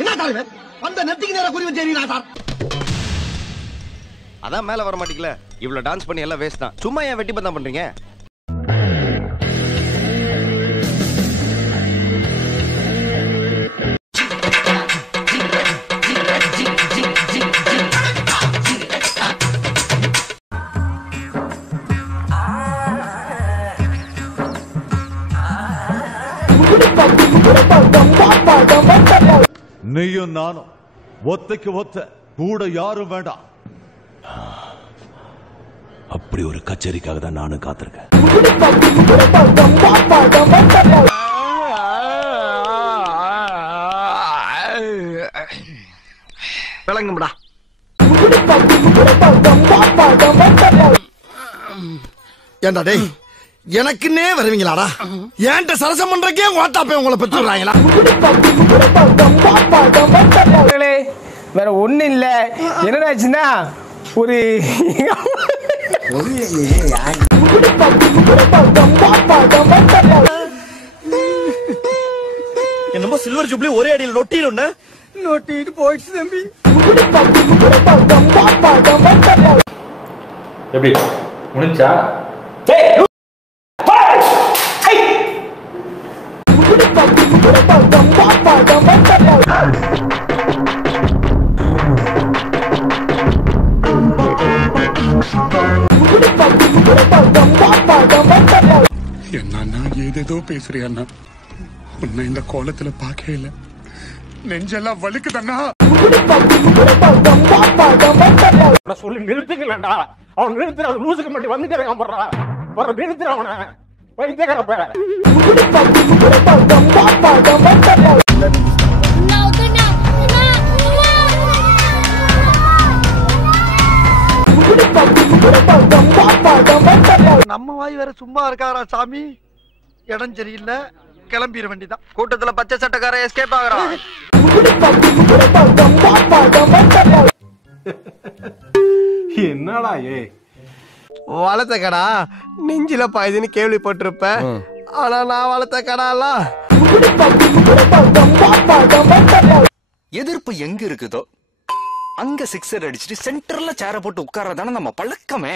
என்ன தலைவர் அந்த நெத்திக்கு நேரா குறி வச்சேரீங்களா சார்? அதான் மேல வர மாட்டீங்களா? இவ்வளவு டான்ஸ் பண்ணி எல்லாம் வேஸ்ட் தான். சும்மா ஏன் வெட்டி பந்தம் பண்றீங்க? நீயும் நானும் ஒத்தைக்கு ஒத்த கூட யாரும் வேண்டாம். அப்படி ஒரு கச்சேரிக்காக தான் நானும் காத்திருக்கேன். விளங்கும்டா. ஏண்டா டேய், எனக்குன்னே வருவீங்களாடா? ஏன்ட்ட சரசம் பண்றக்கே ஓட்டாப்பே உங்களை பெற்றுறாங்களா? வேற ஒண்ணு இல்ல. என்னடாச்சுன்னா ஒரு என்னமோ சில்வர் ஜூப்ளி ஒரே அடியில் நொட்டிட்டு நொட்டிட்டு போயிடுச்சு தம்பி. எப்படி முடிஞ்சா? என்னன்னா ஏதேதோ பேசுறியா? உன்னை இந்த கோலத்துல பார்க்கவே இல்ல. நெஞ்செல்லாம் வலிக்குதண்ணா. சொல்லி நிறுத்துக்கலடா. அவன் நிறுத்துற லூசுக்கு மட்டும் வந்துட்டே போடுறா. வர நிறுத்துற அவனை பைத்தியக்கார பேர. நம்ம வாய் வேற சும்மா இருக்காரா சாமி? இடம் சரியில்லை, கிளம்பிட வேண்டிதான். கூட்டத்துல பச்சை சட்டக்கார எஸ்கேப் ஆகுறான். என்னடா ஏ வளர்த்த கடா நெஞ்சில பாயுதுன்னு கேள்விப்பட்டிருப்ப. ஆனா நான் வளர்த்த கடாலாம் எதிர்ப்பு எங்க இருக்குதோ அங்க சிக்ஸர் அடிச்சுட்டு சென்டர்ல சேர போட்டு உட்கார்றதான நம்ம பழக்கமே.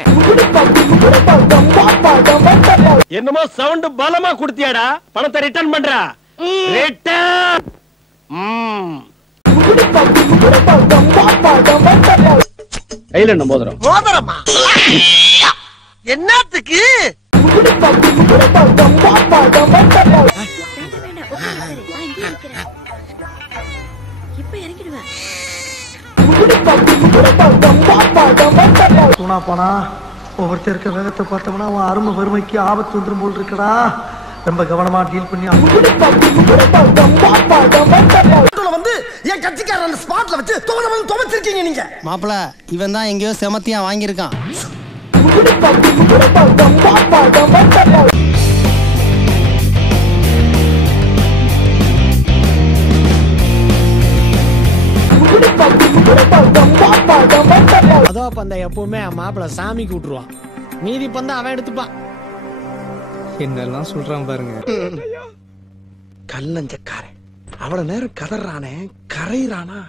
என்னமோ சவுண்ட் பலமா குடுத்தியாடா. பணத்தை ரிட்டர்ன் பண்றா. ரிட்டர்ன். கையில என்ன மோதிரம்? மோதிரமா? என்னத்துக்கு? போனா போனா ஒவ்வொருத்தர் இருக்க வேகத்தை பார்த்தோம்னா அவன் அருமை வறுமைக்கு ஆபத்து வந்துடும் போல் இருக்கடா. ரொம்ப கவனமா டீல் பண்ணி வந்து என் கட்சிக்காரன் ஸ்பாட்ல வச்சு துவச்சிருக்கீங்க நீங்க. மாப்பிள இவன் தான் எங்கேயோ செமத்தியா வாங்கியிருக்கான். அதோ பந்த எப்பவுமே மாப்பிள்ள சாமிக்கு விட்டுருவான். மீதி பந்த அவன் எடுத்துப்பான். என்னெல்லாம் சொல்றான் பாருங்க. கல்லஞ்சக்காரன் அவ்வளவு நேரம் கதறானே கரையிறானா?